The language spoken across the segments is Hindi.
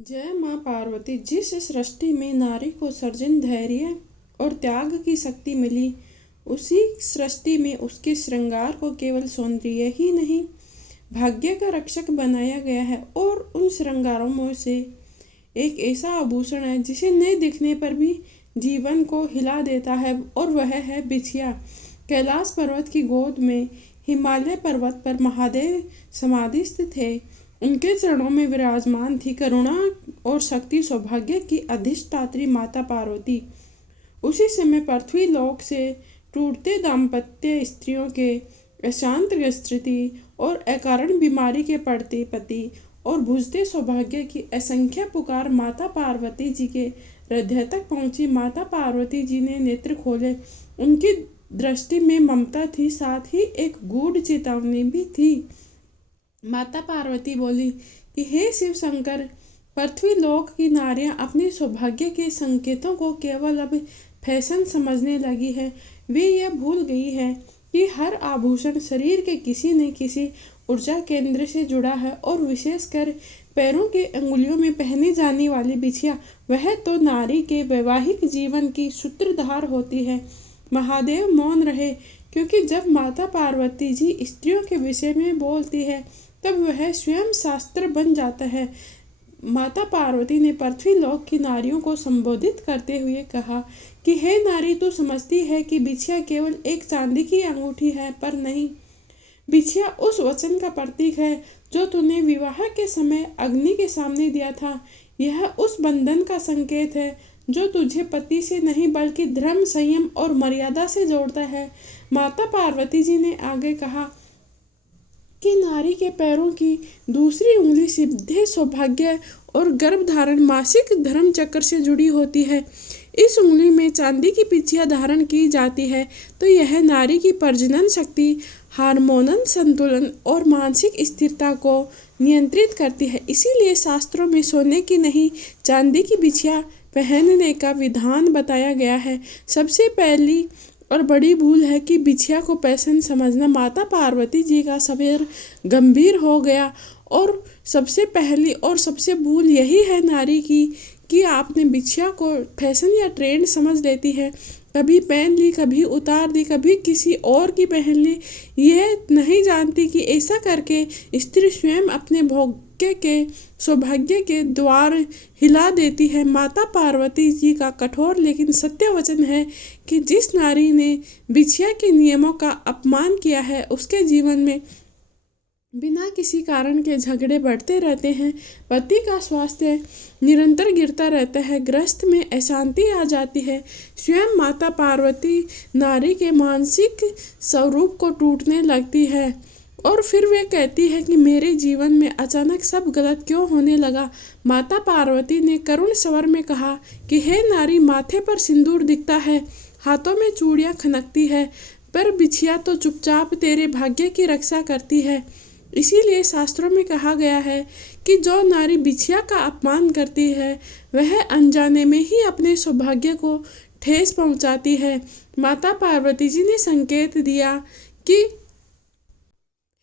जय माँ पार्वती। जिस सृष्टि में नारी को सर्जन धैर्य और त्याग की शक्ति मिली, उसी सृष्टि में उसके श्रृंगार को केवल सौंदर्य ही नहीं, भाग्य का रक्षक बनाया गया है। और उन श्रृंगारों में से एक ऐसा आभूषण है जिसे न दिखने पर भी जीवन को हिला देता है, और वह है बिछिया। कैलाश पर्वत की गोद में हिमालय पर्वत पर महादेव समाधिस्थ थे। उनके चरणों में विराजमान थी करुणा और शक्ति सौभाग्य की अधिष्ठात्री माता पार्वती। उसी समय पृथ्वी लोक से टूटते दाम्पत्य, स्त्रियों के अशांत स्थिति और अकारण बीमारी के पड़ते पति और बुझते सौभाग्य की असंख्य पुकार माता पार्वती जी के हृदय तक पहुंची। माता पार्वती जी ने नेत्र खोले। उनकी दृष्टि में ममता थी, साथ ही एक गूढ़ चेतावनी भी थी। माता पार्वती बोली कि हे शिव शंकर, पृथ्वी लोक की नारियां अपने सौभाग्य के संकेतों को केवल अब फैशन समझने लगी है। वे यह भूल गई है कि हर आभूषण शरीर के किसी न किसी ऊर्जा केंद्र से जुड़ा है, और विशेषकर पैरों के अंगुलियों में पहनी जाने वाली बिछिया, वह तो नारी के वैवाहिक जीवन की सूत्रधार होती है। महादेव मौन रहे, क्योंकि जब माता पार्वती जी स्त्रियों के विषय में बोलती है तब वह स्वयं शास्त्र बन जाता है। माता पार्वती ने पृथ्वी लोक की नारियों को संबोधित करते हुए कहा कि हे नारी, तू समझती है कि बिछिया केवल एक चांदी की अंगूठी है, पर नहीं। बिछिया उस वचन का प्रतीक है जो तूने विवाह के समय अग्नि के सामने दिया था। यह उस बंधन का संकेत है जो तुझे पति से नहीं बल्कि धर्म, संयम और मर्यादा से जोड़ता है। माता पार्वती जी ने आगे कहा कि नारी के पैरों की दूसरी उंगली सीधे सौभाग्य और गर्भधारण मासिक धर्म चक्र से जुड़ी होती है। इस उंगली में चांदी की बिछिया धारण की जाती है तो यह नारी की प्रजनन शक्ति, हार्मोनल संतुलन और मानसिक स्थिरता को नियंत्रित करती है। इसीलिए शास्त्रों में सोने की नहीं, चांदी की बिछिया पहनने का विधान बताया गया है। सबसे पहली और बड़ी भूल है कि बिछिया को फैशन समझना। माता पार्वती जी का सवेर गंभीर हो गया, और सबसे पहली और सबसे भूल यही है नारी की कि आपने बिछिया को फैशन या ट्रेंड समझ लेती है। कभी पहन ली, कभी उतार दी, कभी किसी और की पहन ली। यह नहीं जानती कि ऐसा करके स्त्री स्वयं अपने भोग्य के सौभाग्य के द्वार हिला देती है। माता पार्वती जी का कठोर लेकिन सत्य वचन है कि जिस नारी ने बिछिया के नियमों का अपमान किया है, उसके जीवन में बिना किसी कारण के झगड़े बढ़ते रहते हैं। पति का स्वास्थ्य निरंतर गिरता रहता है, गृहस्थ में अशांति आ जाती है। स्वयं माता पार्वती नारी के मानसिक स्वरूप को टूटने लगती है, और फिर वे कहती है कि मेरे जीवन में अचानक सब गलत क्यों होने लगा। माता पार्वती ने करुण स्वर में कहा कि हे नारी, माथे पर सिंदूर दिखता है, हाथों में चूड़ियाँ खनकती है, पर बिछिया तो चुपचाप तेरे भाग्य की रक्षा करती है। इसीलिए शास्त्रों में कहा गया है कि जो नारी बिछिया का अपमान करती है वह अनजाने में ही अपने सौभाग्य को ठेस पहुंचाती है। माता पार्वती जी ने संकेत दिया कि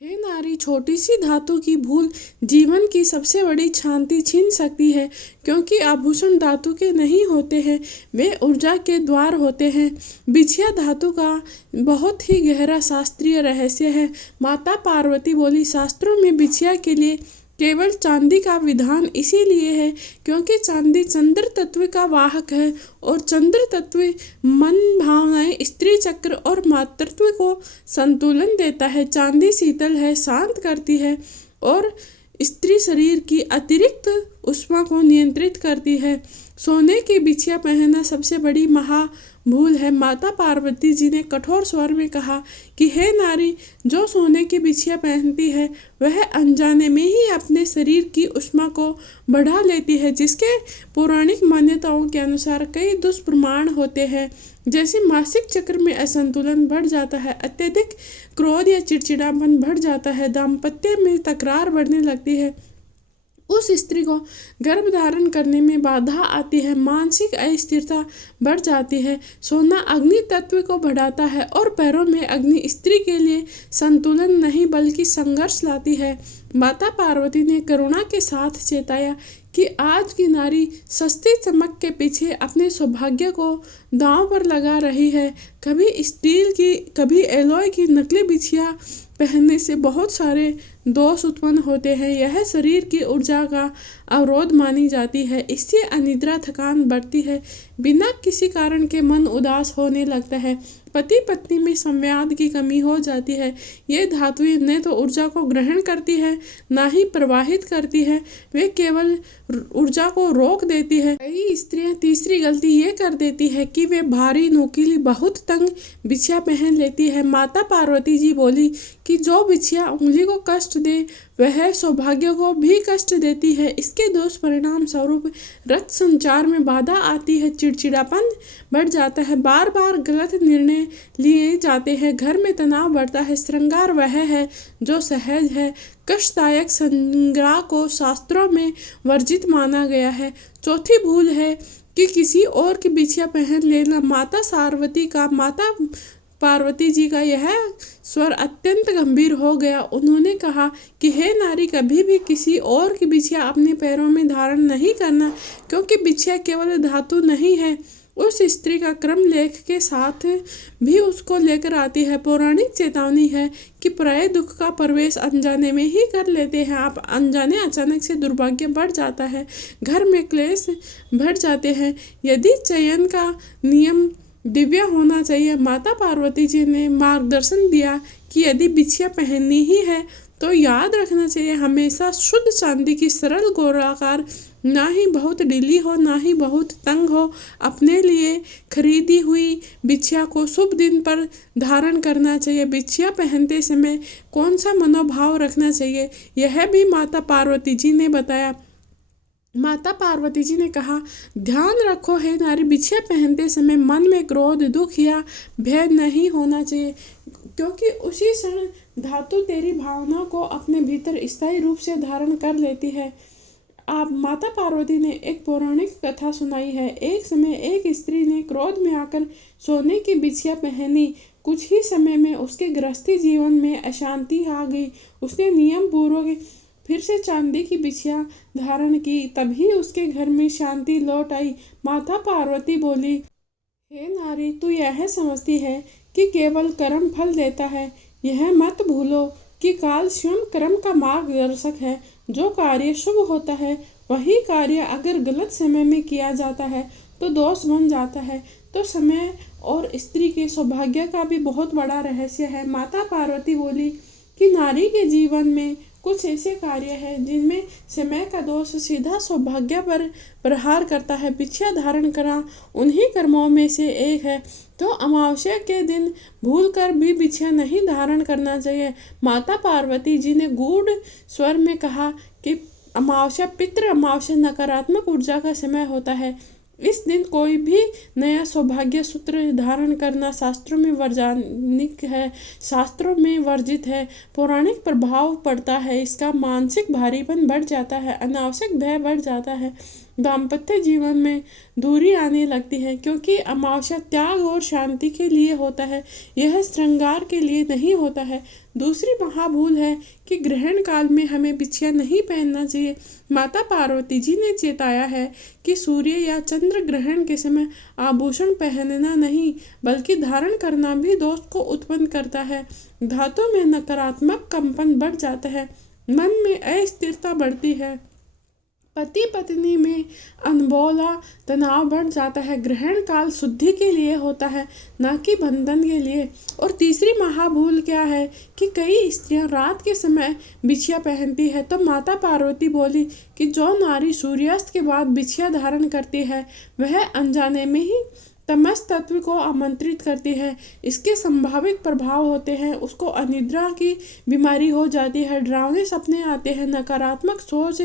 हे नारी, छोटी सी धातु की भूल जीवन की सबसे बड़ी शांति छीन सकती है, क्योंकि आभूषण धातु के नहीं होते हैं, वे ऊर्जा के द्वार होते हैं। बिछिया धातु का बहुत ही गहरा शास्त्रीय रहस्य है। माता पार्वती बोली, शास्त्रों में बिछिया के लिए केवल चांदी का विधान इसीलिए है क्योंकि चांदी चंद्र तत्व का वाहक है, और चंद्र तत्व मन, भावनाएं, स्त्री चक्र और मातृत्व को संतुलन देता है। चांदी शीतल है, शांत करती है, और स्त्री शरीर की अतिरिक्त ऊष्मा को नियंत्रित करती है। सोने की बिछिया पहनना सबसे बड़ी महा भूल है। माता पार्वती जी ने कठोर स्वर में कहा कि हे नारी, जो सोने की बिछिया पहनती है वह अनजाने में ही अपने शरीर की ऊष्मा को बढ़ा लेती है, जिसके पौराणिक मान्यताओं के अनुसार कई दुष्परिणाम होते हैं, जैसे मासिक चक्र में असंतुलन बढ़ जाता है, अत्यधिक क्रोध या चिड़चिड़ापन बढ़ जाता है, दाम्पत्य में तकरार बढ़ने लगती है, उस स्त्री को गर्भ धारण करने में बाधा आती है, मानसिक अस्थिरता बढ़ जाती है। सोना अग्नि तत्व को बढ़ाता है और पैरों में अग्नि स्त्री के लिए संतुलन नहीं बल्कि संघर्ष लाती है। माता पार्वती ने करुणा के साथ चेताया कि आज की नारी सस्ती चमक के पीछे अपने सौभाग्य को दांव पर लगा रही है। कभी स्टील की, कभी एलॉय की नकली बिछिया पहनने से बहुत सारे दोष उत्पन्न होते हैं। यह शरीर की ऊर्जा का अवरोध मानी जाती है। इससे अनिद्रा, थकान बढ़ती है, बिना किसी कारण के मन उदास होने लगता है, पति पत्नी में संवाद की कमी हो जाती है। ये धातुएं न तो ऊर्जा को ग्रहण करती है न ही प्रवाहित करती है, वे केवल ऊर्जा को रोक देती है। कई स्त्रियां तीसरी गलती ये कर देती है कि वे भारी, नुकीली, बहुत तंग बिछिया पहन लेती है। माता पार्वती जी बोली कि जो बिछिया उंगली को कष्ट दे वह सौभाग्य को भी कष्ट देती है। इसके दुष्परिणाम स्वरूप रक्त संचार में बाधा आती है, चिड़चिड़ापन बढ़ जाता है, बार बार गलत निर्णय लिए जाते हैं, घर में तनाव बढ़ता है। श्रृंगार वह है जो सहज है। कष्टदायक श्रृंगार को शास्त्रों में वर्जित माना गया है। चौथी भूल है कि किसी और की बिछिया पहन लेना। माता पार्वती जी का यह स्वर अत्यंत गंभीर हो गया। उन्होंने कहा कि हे नारी, कभी भी किसी और की बिछिया अपने पैरों में धारण नहीं करना, क्योंकि बिछिया केवल धातु नहीं है, उस स्त्री का क्रम लेख के साथ भी उसको लेकर आती है। पौराणिक चेतावनी है कि प्राय दुख का प्रवेश अनजाने में ही कर लेते हैं। आप अनजाने अचानक से दुर्भाग्य बढ़ जाता है, घर में क्लेश बढ़ जाते हैं। यदि चयन का नियम दिव्य होना चाहिए। माता पार्वती जी ने मार्गदर्शन दिया कि यदि बिछिया पहननी ही है तो याद रखना चाहिए हमेशा शुद्ध चांदी की सरल गोलाकार, ना ही बहुत ढीली हो ना ही बहुत तंग हो। अपने लिए खरीदी हुई बिछिया को शुभ दिन पर धारण करना चाहिए। बिछिया पहनते समय कौन सा मनोभाव रखना चाहिए, यह भी माता पार्वती जी ने बताया। माता पार्वती जी ने कहा, ध्यान रखो हे नारी, बिछिया पहनते समय मन में क्रोध, दुख या भय नहीं होना चाहिए, क्योंकि उसी क्षण धातु तेरी भावना को अपने भीतर स्थायी रूप से धारण कर लेती है। आप माता पार्वती ने एक पौराणिक कथा सुनाई है। एक समय एक स्त्री ने क्रोध में आकर सोने की बिछिया पहनी। कुछ ही समय में उसके गृहस्थी जीवन में अशांति आ गई। उसने नियम पूर्वक फिर से चांदी की बिछिया धारण की, तभी उसके घर में शांति लौट आई। माता पार्वती बोली, हे नारी, तू यह समझती है कि केवल कर्म फल देता है, यह मत भूलो कि काल स्वयं कर्म का मार्गदर्शक है। जो कार्य शुभ होता है वही कार्य अगर गलत समय में किया जाता है तो दोष बन जाता है। तो समय और स्त्री के सौभाग्य का भी बहुत बड़ा रहस्य है। माता पार्वती बोली कि नारी के जीवन में कुछ ऐसे कार्य हैं जिनमें समय का दोष सीधा सौभाग्य पर प्रहार करता है। बिछिया धारण करना उन्हीं कर्मों में से एक है। तो अमावस्या के दिन भूलकर भी बिछिया नहीं धारण करना चाहिए। माता पार्वती जी ने गूढ़ स्वर में कहा कि अमावस्या, पितृ अमावस्या नकारात्मक ऊर्जा का समय होता है। इस दिन कोई भी नया सौभाग्य सूत्र धारण करना शास्त्रों में वर्जित है। पौराणिक प्रभाव पड़ता है, इसका मानसिक भारीपन बढ़ जाता है, अनावश्यक भय बढ़ जाता है, दाम्पत्य जीवन में दूरी आने लगती है, क्योंकि अमावस्या त्याग और शांति के लिए होता है, यह श्रृंगार के लिए नहीं होता है। दूसरी महाभूल है कि ग्रहण काल में हमें बिछिया नहीं पहनना चाहिए। माता पार्वती जी ने चेताया है कि सूर्य या चंद्र ग्रहण के समय आभूषण पहनना नहीं बल्कि धारण करना भी दोष को उत्पन्न करता है। धातु में नकारात्मक कंपन बढ़ जाता है, मन में अस्थिरता बढ़ती है, पति पत्नी में अनबोला तनाव बढ़ जाता है। ग्रहण काल शुद्धि के लिए होता है, न कि बंधन के लिए। और तीसरी महाभूल क्या है कि कई स्त्रियां रात के समय बिछिया पहनती है। तो माता पार्वती बोली कि जो नारी सूर्यास्त के बाद बिछिया धारण करती है वह अनजाने में ही तमस तत्व को आमंत्रित करती है। इसके संभावित प्रभाव होते हैं, उसको अनिद्रा की बीमारी हो जाती है, डरावने सपने आते हैं, नकारात्मक सोच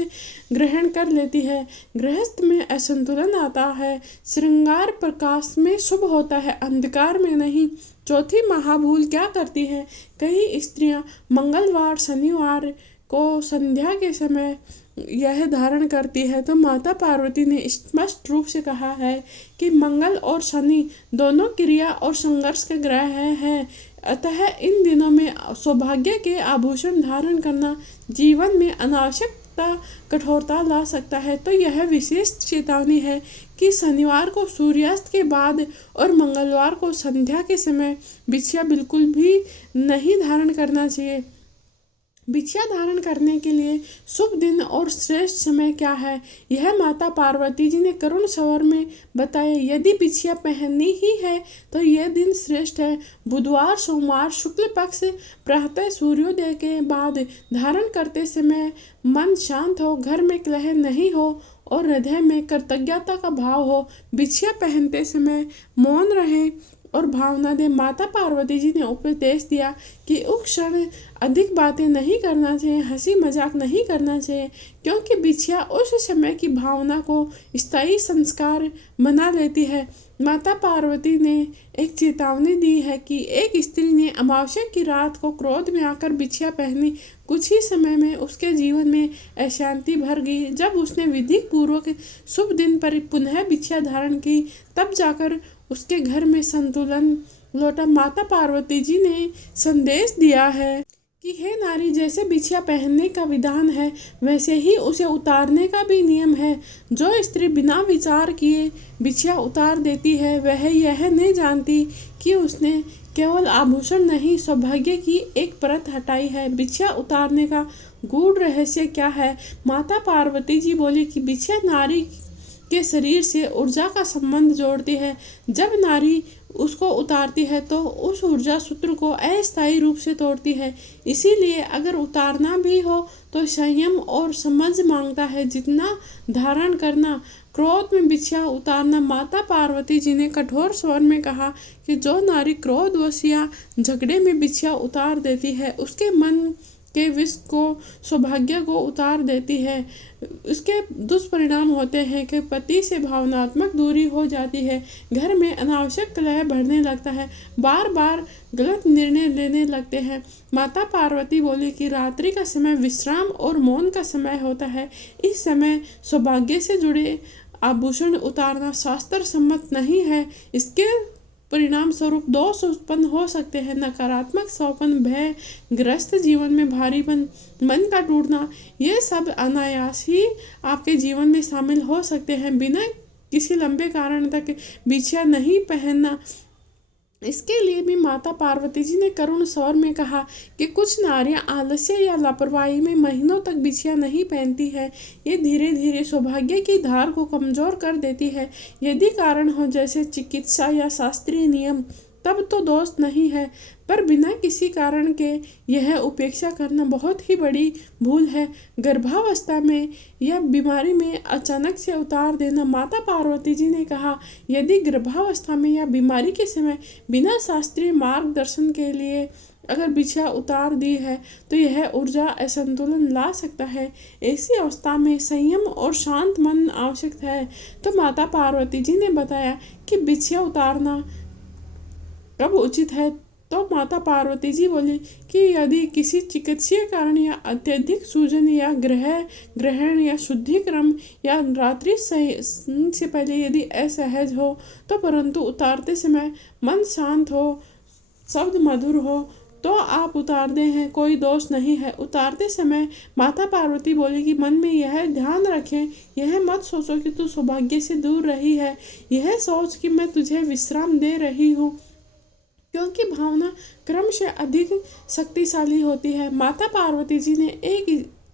ग्रहण कर लेती है, गृहस्थ में असंतुलन आता है, श्रृंगार प्रकाश में शुभ होता है, अंधकार में नहीं। चौथी महाभूल क्या करती है, कई स्त्रियां मंगलवार, शनिवार को संध्या के समय यह धारण करती है तो माता पार्वती ने स्पष्ट रूप से कहा है कि मंगल और शनि दोनों क्रिया और संघर्ष के ग्रह हैं। अतः इन दिनों में सौभाग्य के आभूषण धारण करना जीवन में अनावश्यकता कठोरता ला सकता है। तो यह विशेष चेतावनी है कि शनिवार को सूर्यास्त के बाद और मंगलवार को संध्या के समय बिछिया बिल्कुल भी नहीं धारण करना चाहिए। बिछिया धारण करने के लिए शुभ दिन और श्रेष्ठ समय क्या है, यह माता पार्वती जी ने करुण स्वर में बताया। यदि बिछिया पहननी ही है तो यह दिन श्रेष्ठ है। बुधवार, सोमवार, शुक्ल पक्ष प्रातः सूर्योदय के बाद धारण करते समय मन शांत हो, घर में कलह नहीं हो और हृदय में कृतज्ञता का भाव हो। बिछिया पहनते समय मौन रहे और भावना दे। माता पार्वती जी ने उपदेश दिया कि उस क्षण अधिक बातें नहीं करना चाहिए, हंसी मजाक नहीं करना चाहिए, क्योंकि बिछिया उस समय की भावना को स्थायी संस्कार बना लेती है। माता पार्वती ने एक चेतावनी दी है कि एक स्त्री ने अमावस्या की रात को क्रोध में आकर बिछिया पहनी। कुछ ही समय में उसके जीवन में अशांति भर गई। जब उसने विधि पूर्वक शुभ दिन पर पुनः बिछिया धारण की, तब जाकर उसके घर में संतुलन लौटा। माता पार्वती जी ने संदेश दिया है कि हे नारी, जैसे बिछिया पहनने का विधान है वैसे ही उसे उतारने का भी नियम है। जो स्त्री बिना विचार किए बिछिया उतार देती है वह यह नहीं जानती कि उसने केवल आभूषण नहीं, सौभाग्य की एक परत हटाई है। बिछिया उतारने का गूढ़ रहस्य क्या है? माता पार्वती जी बोली कि बिछिया नारी के शरीर से ऊर्जा का संबंध जोड़ती है। जब नारी उसको उतारती है तो उस ऊर्जा सूत्र को अस्थायी रूप से तोड़ती है। इसीलिए अगर उतारना भी हो तो संयम और समझ मांगता है। जितना धारण करना, क्रोध में बिछिया उतारना। माता पार्वती जी ने कठोर स्वर में कहा कि जो नारी क्रोधवश या झगड़े में बिछिया उतार देती है उसके मन के विष को, सौभाग्य को उतार देती है। उसके दुष्परिणाम होते हैं कि पति से भावनात्मक दूरी हो जाती है, घर में अनावश्यक कलह बढ़ने लगता है, बार बार गलत निर्णय लेने लगते हैं। माता पार्वती बोली कि रात्रि का समय विश्राम और मौन का समय होता है। इस समय सौभाग्य से जुड़े आभूषण उतारना शास्त्र सम्मत नहीं है। इसके परिणाम स्वरूप दोष उत्पन्न हो सकते हैं। नकारात्मक सौपन, भय ग्रस्त जीवन में भारीपन, मन का टूटना, ये सब अनायास ही आपके जीवन में शामिल हो सकते हैं। बिना किसी लंबे कारण तक बिछिया नहीं पहनना, इसके लिए भी माता पार्वती जी ने करुण स्वर में कहा कि कुछ नारियां आलस्य या लापरवाही में महीनों तक बिछिया नहीं पहनती है। ये धीरे धीरे सौभाग्य की धार को कमजोर कर देती है। यदि कारण हो जैसे चिकित्सा या शास्त्रीय नियम, तब तो दोष नहीं है, पर बिना किसी कारण के यह उपेक्षा करना बहुत ही बड़ी भूल है। गर्भावस्था में या बीमारी में अचानक से उतार देना। माता पार्वती जी ने कहा, यदि गर्भावस्था में या बीमारी के समय बिना शास्त्रीय मार्गदर्शन के लिए अगर बिछिया उतार दी है तो यह ऊर्जा असंतुलन ला सकता है। ऐसी अवस्था में संयम और शांत मन आवश्यक है। तो माता पार्वती जी ने बताया कि बिछिया उतारना कब उचित है। तो माता पार्वती जी बोली कि यदि किसी चिकित्सीय कारण या अत्यधिक सूजन या ग्रहण या शुद्धिक्रम या रात्रि से पहले यदि असहज हो तो, परंतु उतारते समय मन शांत हो, शब्द मधुर हो तो आप उतार दे हैं, कोई दोष नहीं है। उतारते समय माता पार्वती बोली कि मन में यह ध्यान रखें, यह मत सोचो कि तू सौभाग्य से दूर रही है, यह सोच कि मैं तुझे विश्राम दे रही हूँ, क्योंकि भावना क्रम से अधिक शक्तिशाली होती है। माता पार्वती जी ने एक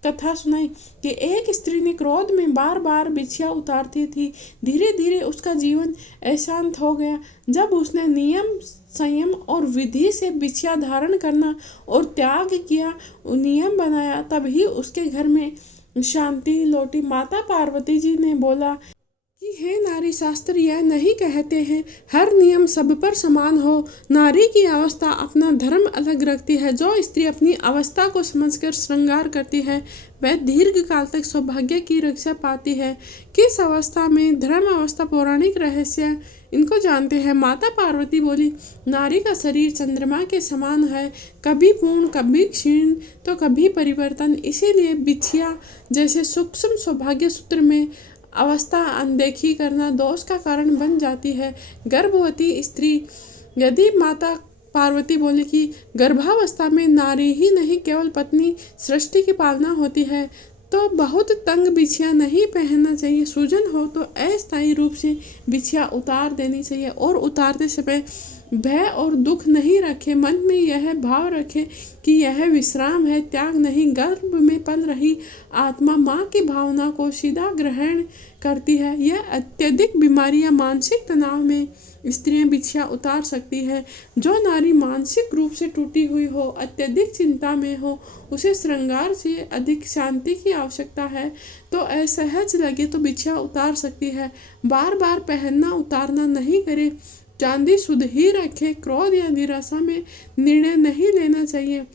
कथा सुनाई कि एक स्त्री ने क्रोध में बार बार बिछिया उतारती थी। धीरे धीरे उसका जीवन अशांत हो गया। जब उसने नियम, संयम और विधि से बिछिया धारण करना और त्याग किया, नियम बनाया, तभी उसके घर में शांति लौटी। माता पार्वती जी ने बोला कि हे नारी, शास्त्र यह नहीं कहते हैं हर नियम सब पर समान हो। नारी की अवस्था अपना धर्म अलग रखती है। जो स्त्री अपनी अवस्था को समझकर श्रृंगार करती है वह दीर्घ काल तक सौभाग्य की रक्षा पाती है। किस अवस्था में? धर्म अवस्था। पौराणिक रहस्य इनको जानते हैं। माता पार्वती बोली, नारी का शरीर चंद्रमा के समान है, कभी पूर्ण कभी क्षीण तो कभी परिवर्तन। इसीलिए बिछिया जैसे सूक्ष्म सौभाग्य सूत्र में अवस्था अनदेखी करना दोष का कारण बन जाती है। गर्भवती स्त्री, यदि माता पार्वती बोली कि गर्भावस्था में नारी ही नहीं केवल पत्नी सृष्टि की पालना होती है, तो बहुत तंग बिछिया नहीं पहनना चाहिए। सूजन हो तो अस्थायी रूप से बिछिया उतार देनी चाहिए और उतारते समय भय और दुख नहीं रखे। मन में यह भाव रखे कि यह विश्राम है, त्याग नहीं। गर्भ में पल रही आत्मा माँ की भावना को सीधा ग्रहण करती है। यह अत्यधिक बीमारी या मानसिक तनाव में स्त्रियां बिछिया उतार सकती है। जो नारी मानसिक रूप से टूटी हुई हो, अत्यधिक चिंता में हो, उसे श्रृंगार से अधिक शांति की आवश्यकता है, तो असहज लगे तो बिछिया उतार सकती है। बार बार पहनना उतारना नहीं करे। चांदी शुद्ध ही रखे। क्रोध या निराशा में निर्णय नहीं लेना चाहिए।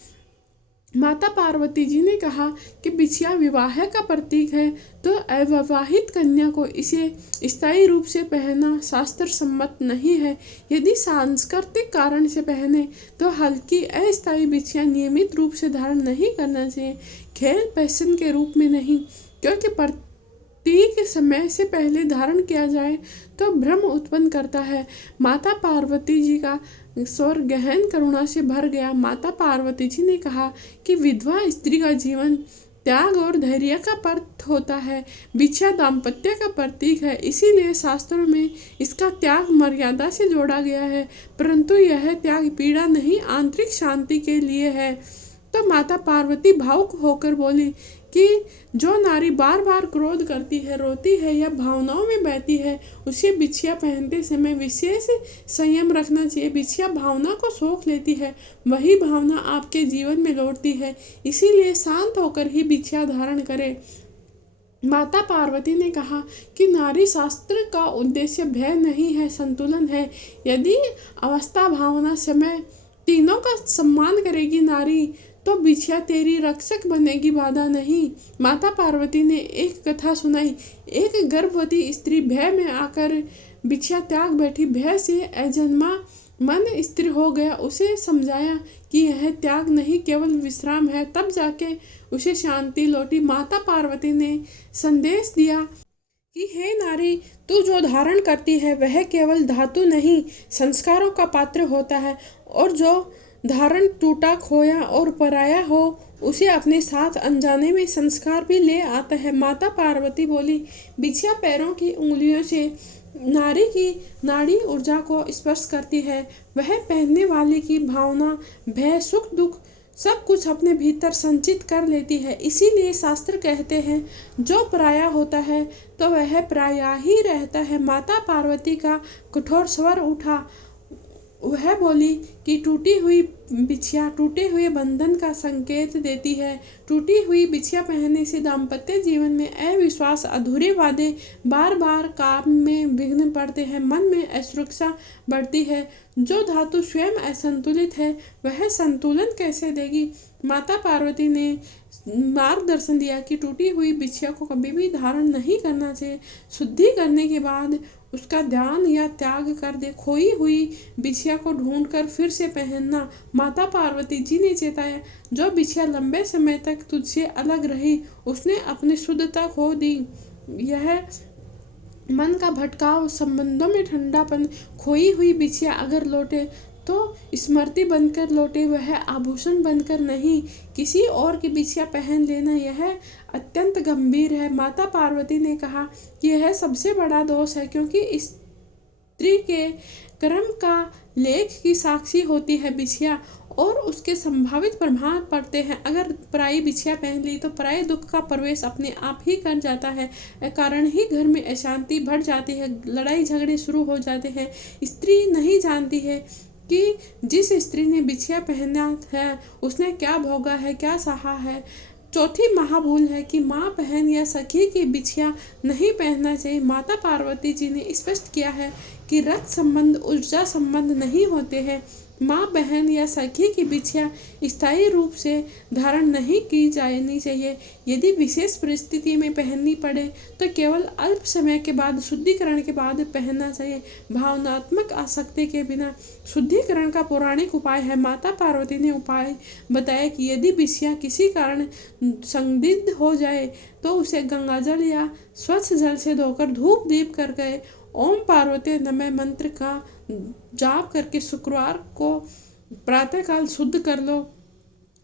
माता पार्वती जी ने कहा कि बिछिया विवाह का प्रतीक है, तो अविवाहित कन्या को इसे स्थायी रूप से पहनना शास्त्र सम्मत नहीं है। यदि सांस्कृतिक कारण से पहने तो हल्की अस्थायी बिछिया नियमित रूप से धारण नहीं करना चाहिए। खेल फैशन के रूप में नहीं, क्योंकि प्रतीक समय से पहले धारण किया जाए तो भ्रम उत्पन्न करता है। माता पार्वती जी का स्वर गहन करुणा से भर गया। माता पार्वती जी ने कहा कि विधवा स्त्री का जीवन त्याग और धैर्य का पर्थ होता है। बिछिया दाम्पत्य का प्रतीक है, इसीलिए शास्त्रों में इसका त्याग मर्यादा से जोड़ा गया है। परंतु यह त्याग पीड़ा नहीं, आंतरिक शांति के लिए है। तो माता पार्वती भावुक होकर बोली कि जो नारी बार बार क्रोध करती है, रोती है या भावनाओं में बहती है, उसे बिछिया पहनते समय विशेष संयम रखना चाहिए। बिछिया भावना को सोख लेती है, वही भावना आपके जीवन में लौटती है। इसीलिए शांत होकर ही बिछिया धारण करें। माता पार्वती ने कहा कि नारी शास्त्र का उद्देश्य भय नहीं है, संतुलन है। यदि अवस्था, भावना, समय तीनों का सम्मान करेगी नारी, तो बिछिया तेरी रक्षक बनेगी, बाधा नहीं। माता पार्वती ने एक कथा सुनाई। एक गर्भवती स्त्री भय में आकर बिछिया त्याग बैठी। भय से अजन्मा मन स्थिर हो गया। उसे समझाया कि यह त्याग नहीं, केवल विश्राम है। तब जाके उसे शांति लौटी। माता पार्वती ने संदेश दिया कि हे नारी, तू जो धारण करती है वह केवल धातु नहीं, संस्कारों का पात्र होता है, और जो धारण टूटा, खोया और पराया हो, उसे अपने साथ अनजाने में संस्कार भी ले आता है। माता पार्वती बोली, बिछिया पैरों की उंगलियों से नारी की नाड़ी ऊर्जा को स्पर्श करती है। वह पहनने वाले की भावना, भय, सुख, दुख सब कुछ अपने भीतर संचित कर लेती है। इसीलिए शास्त्र कहते हैं, जो पराया होता है तो वह पराया ही रहता है। माता पार्वती का कठोर स्वर उठा। वह बोली कि टूटी हुई बिछिया टूटे हुए बंधन का संकेत देती है। टूटी हुई बिछिया पहनने से दाम्पत्य जीवन में अविश्वास, अधूरे वादे, बार बार काम में विघ्न पड़ते हैं, मन में असुरक्षा बढ़ती है। जो धातु स्वयं असंतुलित है वह संतुलन कैसे देगी? माता पार्वती ने मार्गदर्शन दिया कि टूटी हुई बिछिया को कभी भी धारण नहीं करना चाहिए। शुद्धि करने के बाद उसका ध्यान या त्याग कर दे। खोई हुई बिछिया को ढूंढकर फिर से पहनना। माता पार्वती जी ने चेताया, जो बिछिया लंबे समय तक तुझसे अलग रही उसने अपनी शुद्धता खो दी। यह मन का भटकाव, संबंधों में ठंडापन। खोई हुई बिछिया अगर लौटे तो स्मृति बनकर लौटे, वह आभूषण बनकर नहीं। किसी और की बिछिया पहन लेना यह अत्यंत गंभीर है। माता पार्वती ने कहा कि यह सबसे बड़ा दोष है, क्योंकि स्त्री के कर्म का लेख की साक्षी होती है बिछिया, और उसके संभावित प्रभाव पड़ते हैं। अगर पराई बिछिया पहन ली तो पराये दुख का प्रवेश अपने आप ही कर जाता है। कारण ही घर में अशांति बढ़ जाती है, लड़ाई झगड़े शुरू हो जाते हैं। स्त्री नहीं जानती है कि जिस स्त्री ने बिछिया पहना है उसने क्या भोगा है, क्या सहा है, चौथी महाभूल है कि माँ बहन या सखी की बिछिया नहीं पहनना चाहिए। माता पार्वती जी ने स्पष्ट किया है कि रक्त संबंध ऊर्जा संबंध नहीं होते हैं। माँ बहन या सखी की बिछिया स्थायी रूप से धारण नहीं की जानी चाहिए। यदि विशेष परिस्थिति में पहननी पड़े तो केवल अल्प समय के बाद शुद्धिकरण के बाद पहनना चाहिए। भावनात्मक आसक्ति के बिना शुद्धिकरण का पौराणिक उपाय है। माता पार्वती ने उपाय बताया कि यदि बिछिया किसी कारण संदिग्ध हो जाए तो उसे गंगाजल या स्वच्छ जल से धोकर धूप दीप करके ओम पार्वती नमः मंत्र का जाप करके शुक्रवार को प्रातःकाल शुद्ध कर लो।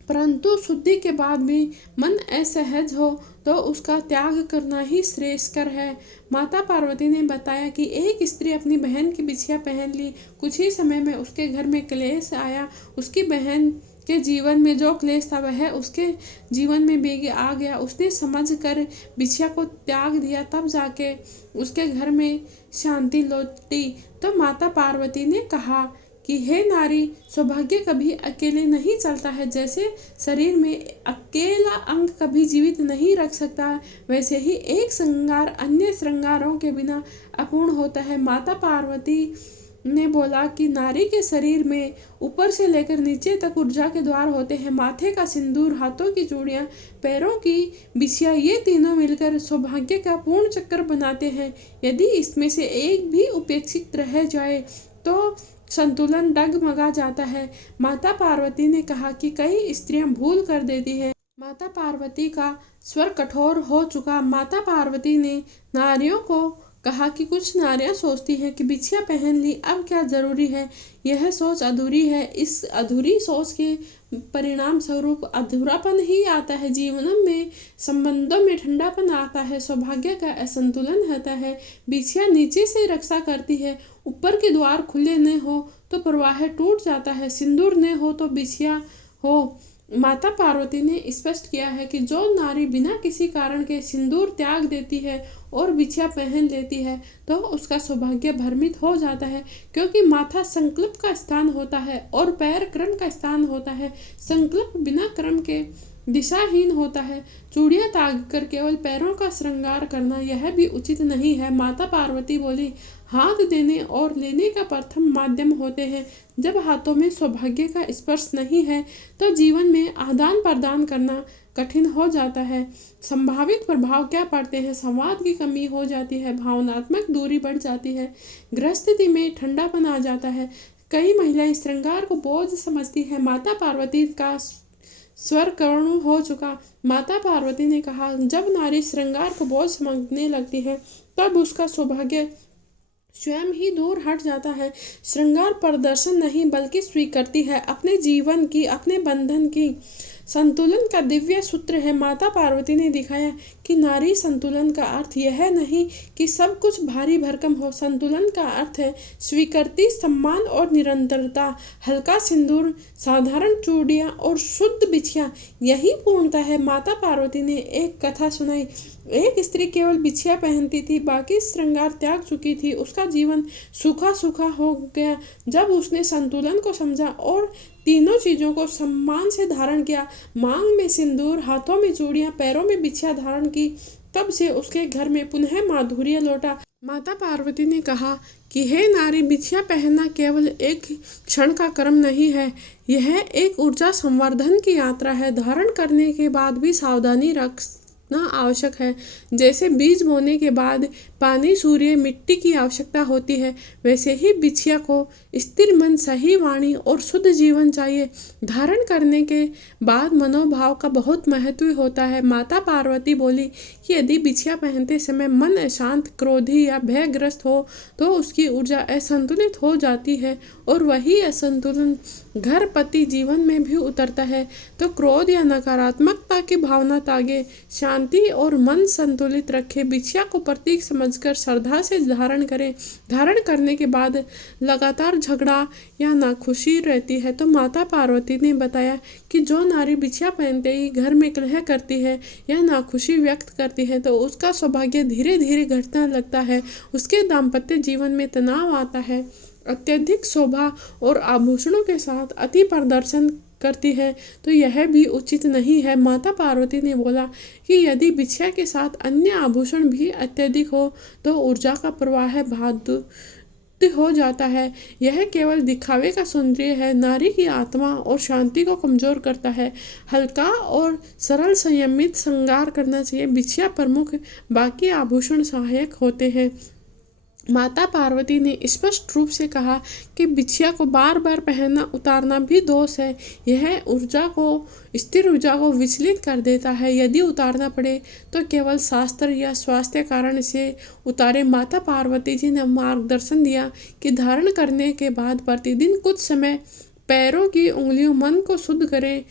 परंतु शुद्धि के बाद भी मन असहज हो तो उसका त्याग करना ही श्रेयस्कर है। माता पार्वती ने बताया कि एक स्त्री अपनी बहन की बिछिया पहन ली। कुछ ही समय में उसके घर में क्लेश आया। उसकी बहन के जीवन में जो क्लेश था वह उसके जीवन में भी आ गया। उसने समझ कर बिछिया को त्याग दिया, तब जाके उसके घर में शांति लौटी। तो माता पार्वती ने कहा कि हे नारी, सौभाग्य कभी अकेले नहीं चलता है। जैसे शरीर में अकेला अंग कभी जीवित नहीं रख सकता, वैसे ही एक श्रृंगार अन्य श्रृंगारों के बिना अपूर्ण होता है। माता पार्वती ने बोला कि नारी के शरीर में ऊपर से लेकर नीचे तक ऊर्जा के द्वार होते हैं। माथे का सिंदूर, हाथों की चूड़ियाँ, पैरों की बिछिया, ये तीनों मिलकर सौभाग्य का पूर्ण चक्कर बनाते हैं। यदि इसमें से एक भी उपेक्षित रह जाए तो संतुलन डगमगा जाता है। माता पार्वती ने कहा कि कई स्त्रियां भूल कर देती हैं। माता पार्वती का स्वर कठोर हो चुका। माता पार्वती ने नारियों को कहा कि कुछ नारियां सोचती हैं कि बिछिया पहन ली, अब क्या जरूरी है। यह सोच अधूरी है। इस अधूरी सोच के परिणाम स्वरूप अधूरापन ही आता है। जीवन में संबंधों में ठंडापन आता है। सौभाग्य का असंतुलन होता है। बिछिया नीचे से रक्षा करती है। ऊपर के द्वार खुले न हो तो प्रवाह टूट जाता है। सिंदूर न हो तो बिछिया हो। माता पार्वती ने स्पष्ट किया है कि जो नारी बिना किसी कारण के सिंदूर त्याग देती है और बिछिया पहन लेती है तो उसका सौभाग्य भ्रमित हो जाता है, क्योंकि माथा संकल्प का स्थान होता है और पैर क्रम का स्थान होता है। संकल्प बिना क्रम के दिशाहीन होता है। चूड़ियां त्याग कर केवल पैरों का श्रृंगार करना यह भी उचित नहीं है। माता पार्वती बोली, हाथ देने और लेने का प्रथम माध्यम होते हैं। जब हाथों में सौभाग्य का स्पर्श नहीं है तो जीवन में आदान प्रदान करना कठिन हो जाता है। संभावित प्रभाव क्या पड़ते हैं? संवाद की कमी हो जाती है, भावनात्मक दूरी बढ़ जाती है, गृहस्थिति में ठंडापन आ जाता है। कई महिलाएं श्रृंगार को बोझ समझती है। माता पार्वती का स्वर करुण हो चुका। माता पार्वती ने कहा, जब नारी श्रृंगार को बोझ समझने लगती है तब उसका सौभाग्य स्वयं ही दूर हट जाता है। श्रृंगार प्रदर्शन नहीं बल्कि स्वीकृति है, अपने जीवन की, अपने बंधन की। संतुलन का दिव्य सूत्र है। माता पार्वती ने दिखाया कि नारी संतुलन का अर्थ यह नहीं कि सब कुछ भारी भरकम हो। संतुलन का अर्थ है स्वीकृति, सम्मान और निरंतरता। हल्का सिंदूर, साधारण चूड़ियाँ और शुद्ध बिछिया, यही पूर्णता है। माता पार्वती ने एक कथा सुनाई। एक स्त्री केवल बिछिया पहनती थी, बाकी श्रृंगार त्याग चुकी थी। उसका जीवन सूखा सूखा हो गया। जब उसने संतुलन को समझा और तीनों चीजों को सम्मान से धारण किया, मांग में सिंदूर, हाथों में चूड़ियां, पैरों में बिछिया धारण की, तब से उसके घर में पुनः माधुर्य लौटा। माता पार्वती ने कहा कि हे नारी, बिछिया पहनना केवल एक क्षण का कर्म नहीं है, यह एक ऊर्जा संवर्धन की यात्रा है। धारण करने के बाद भी सावधानी रखना आवश्यक है। जैसे बीज बोने के बाद पानी, सूर्य, मिट्टी की आवश्यकता होती है, वैसे ही बिछिया को स्थिर मन, सही वाणी और शुद्ध जीवन चाहिए। धारण करने के बाद मनोभाव का बहुत महत्व होता है। माता पार्वती बोली कि यदि बिछिया पहनते समय मन अशांत, क्रोधी या भयग्रस्त हो तो उसकी ऊर्जा असंतुलित हो जाती है और वही असंतुलन घर, पति जीवन में भी उतरता है। तो क्रोध या नकारात्मकता की भावना त्यागे, शांति और मन संतुलित रखे। बिछिया को प्रतीक समझकर श्रद्धा से धारण करें। धारण करने के बाद लगातार झगड़ा या नाखुशी रहती है तो माता पार्वती ने बताया कि जो नारी बिछिया पहनते ही घर में कलह करती है या नाखुशी व्यक्त करती है तो उसका सौभाग्य धीरे धीरे घटने लगता है। उसके दाम्पत्य जीवन में तनाव आता है। अत्यधिक शोभा और आभूषणों के साथ अति प्रदर्शन करती है तो यह भी उचित नहीं है। माता पार्वती ने बोला कि यदि बिछिया के साथ अन्य आभूषण भी अत्यधिक हो तो ऊर्जा का प्रवाह बाधित हो जाता है। यह केवल दिखावे का सौंदर्य है, नारी की आत्मा और शांति को कमजोर करता है। हल्का और सरल संयमित श्रृंगार करना चाहिए। बिछिया प्रमुख, बाकी आभूषण सहायक होते हैं। माता पार्वती ने स्पष्ट रूप से कहा कि बिछिया को बार बार पहनना उतारना भी दोष है। यह स्थिर ऊर्जा को विचलित कर देता है। यदि उतारना पड़े तो केवल शास्त्र या स्वास्थ्य कारण से उतारे। माता पार्वती जी ने मार्गदर्शन दिया कि धारण करने के बाद प्रतिदिन कुछ समय पैरों की उंगलियों मन को शुद्ध करें।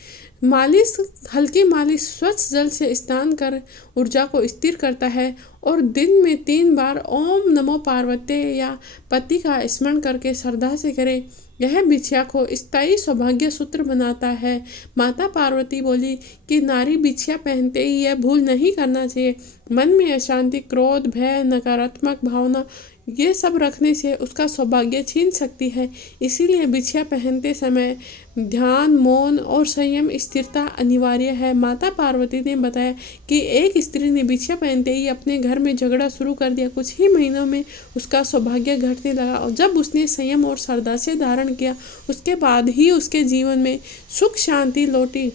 हल्की मालिश स्वच्छ जल से स्नान कर ऊर्जा को स्थिर करता है और दिन में 3 बार ओम नमो पार्वते या पति का स्मरण करके श्रद्धा से करें। यह बिछिया को स्थायी सौभाग्य सूत्र बनाता है। माता पार्वती बोली कि नारी बिछिया पहनते ही यह भूल नहीं करना चाहिए। मन में अशांति, क्रोध, भय, नकारात्मक भावना ये सब रखने से उसका सौभाग्य छीन सकती है। इसीलिए बिछिया पहनते समय ध्यान, मौन और संयम, स्थिरता अनिवार्य है। माता पार्वती ने बताया कि एक स्त्री ने बिछिया पहनते ही अपने घर में झगड़ा शुरू कर दिया। कुछ ही महीनों में उसका सौभाग्य घटने लगा और जब उसने संयम और श्रद्धा से धारण किया उसके बाद ही उसके जीवन में सुख शांति लौटी।